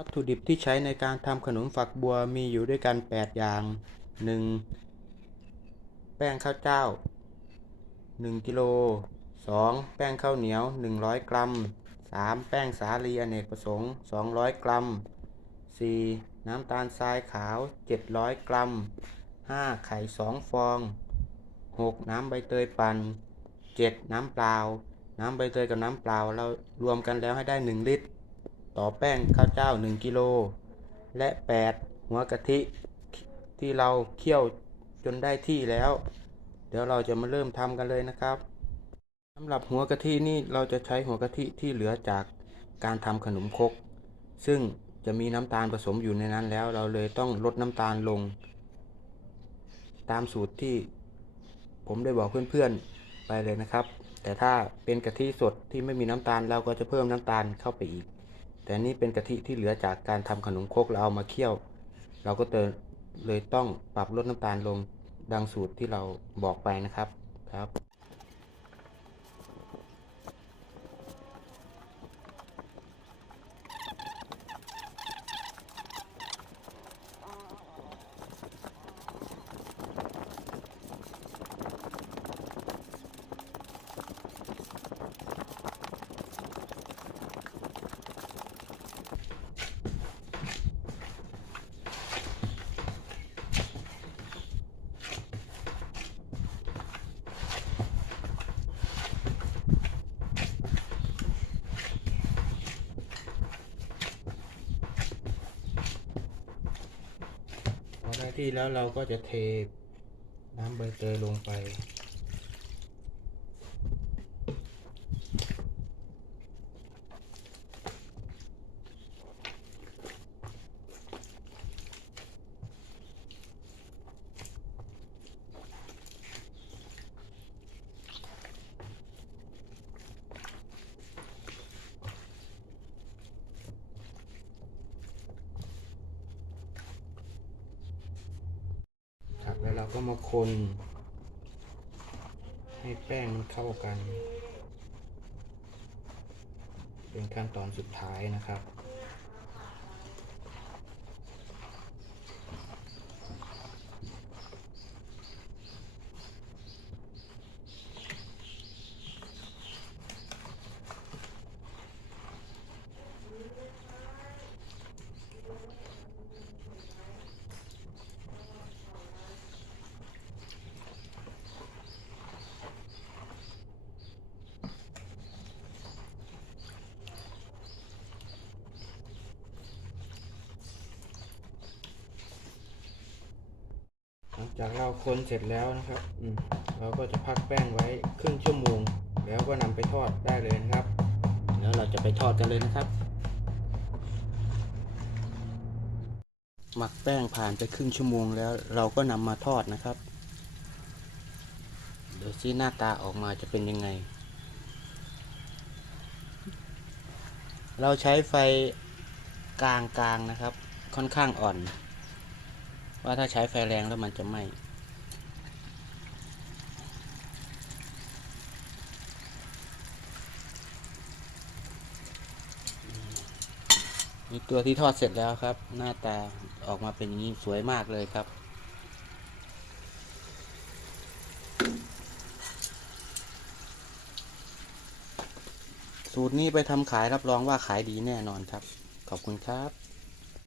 วัตถุดิบที่ใช้ในการทำขนมฝักบัวมีอยู่ด้วยกัน 8 อย่าง 1. แป้งข้าวเจ้า 1กิโล 2. แป้งข้าวเหนียว 100 กรัม 3. แป้งสาลีอเนกประสงค์ 200 กรัม 4. น้ำตาลทรายขาว 700 กรัม 5. ไข่ 2 ฟอง 6. น้ำใบเตยปั่น 7. น้ำเปล่า น้ำใบเตยกับน้ำเปล่าเรารวมกันแล้วให้ได้ 1 ลิตร ต่อแป้งข้าวเจ้า 1กิโลและ 8 หัวกะทิที่เราเคี่ยวจนได้ที่แล้ว เดี๋ยวเราจะมาเริ่มทำกันเลยนะครับสำหรับหัวกะทินี่เราจะใช้หัวกะทิที่เหลือจากการทำขนมครกซึ่งจะมีน้ำตาลผสมอยู่ในนั้นแล้ว เราเลยต้องลดน้ำตาลลง ตามสูตรที่ผมได้บอกเพื่อนๆไปเลยนะครับ แต่ถ้าเป็นกะทิสดที่ไม่มีน้ำตาลเราก็จะเพิ่มน้ำตาลเข้าไปอีก แต่นี่เป็นกะทิที่เหลือจากการทำขนมครกเราเอามาเคี่ยว เราก็เติมเลยต้องปรับลดน้ำตาลลงดังสูตรที่เราบอกไปนะครับครับ ได้ที่แล้วเราก็จะเทน้ำใบเตยลงไป ครับแล้วเรา ก็มาคน ให้แป้งมันเข้ากัน เป็นขั้นตอนสุดท้ายนะครับ จากเราคนเสร็จแล้วนะครับอืเราก็จะพักแป้งไว้ครึ่งชั่วโมง แล้วก็นำไปทอดได้เลยนะครับ แล้วเราจะไปทอดกันเลยนะครับ หมักแป้งผ่านไปครึ่งชั่วโมงแล้วเราก็นำมาทอดนะครับเดี๋ยวซิหน้าตาออกมาจะเป็นยังไง เราใช้ไฟกลางๆนะครับ ค่อนข้างอ่อน ว่าถ้าใช้ไฟแรงแล้วมันจะไหม้นี่ตัวที่ทอดเสร็จแล้วครับ หน้าตาออกมาเป็นอย่างนี้สวยมากเลยครับ สูตรนี้ไปทำขายรับรองว่าขายดีแน่นอนครับ ขอบคุณครับ